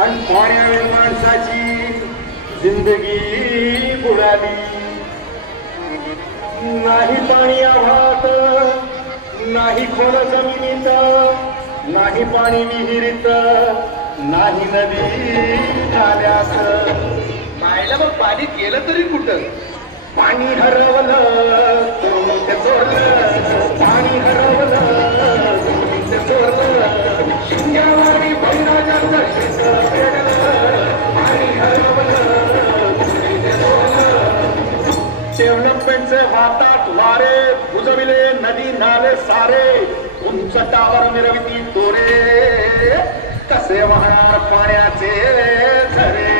आणि पाण्यावेळी माणसाची जिंदगी बुडाली. नाही पाणी आभात, नाही खोल जमिनीत, नाही पाणी विहिरीत, नाही नदी नाल्यात. मायला मग पाणी गेलं तरी कुठं? पाणी हरवलं ते चोरलं, पाणी हरवलं ते चोरलं, शिंग्यावारी बैराजाचं शेत पेरलं, पाणी हरवलं ते चोरलं. डेव्हलपमेंटचे वाहतात वारे, बुजविले नदी नाले सारे, उंच टावर मिरविती दोरे, कसे वाहणार पाण्याचे झरे.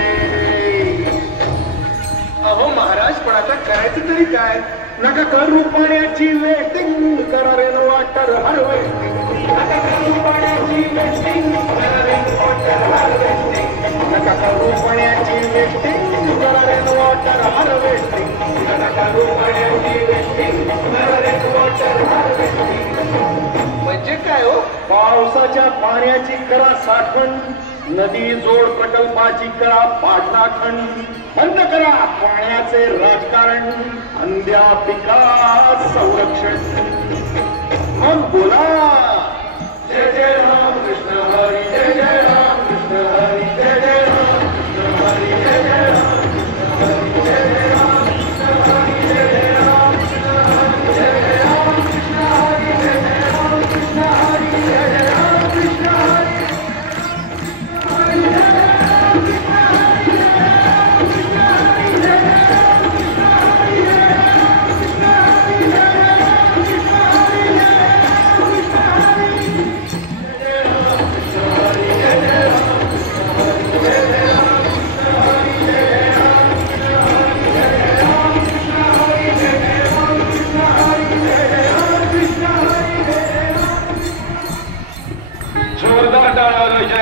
अहो महाराज, पण आता करायचं तरी काय? नका करू पाण्याची वेटिंग, करा रेन वॉटर हार्वेस्टिंग. नका करू पाण्याची वेटिंग, करा रेन वॉटर हार्वेस्टिंग. नका करू पाण्याची वेटिंग, करा रेन वॉटर हार्वेस्टिंग. नका करू पाण्याची वेटिंग, करा रेन वॉटर हार्वेस्टिंग. म्हणजे काय हो? पावसाच्या पाण्याची करा साठवण, नदी जोड प्रकल्पाची करा पाठराखण. बंद करा पाण्याचे राजकारण, अंध्या पिका संरक्षण. मग बोला जय जय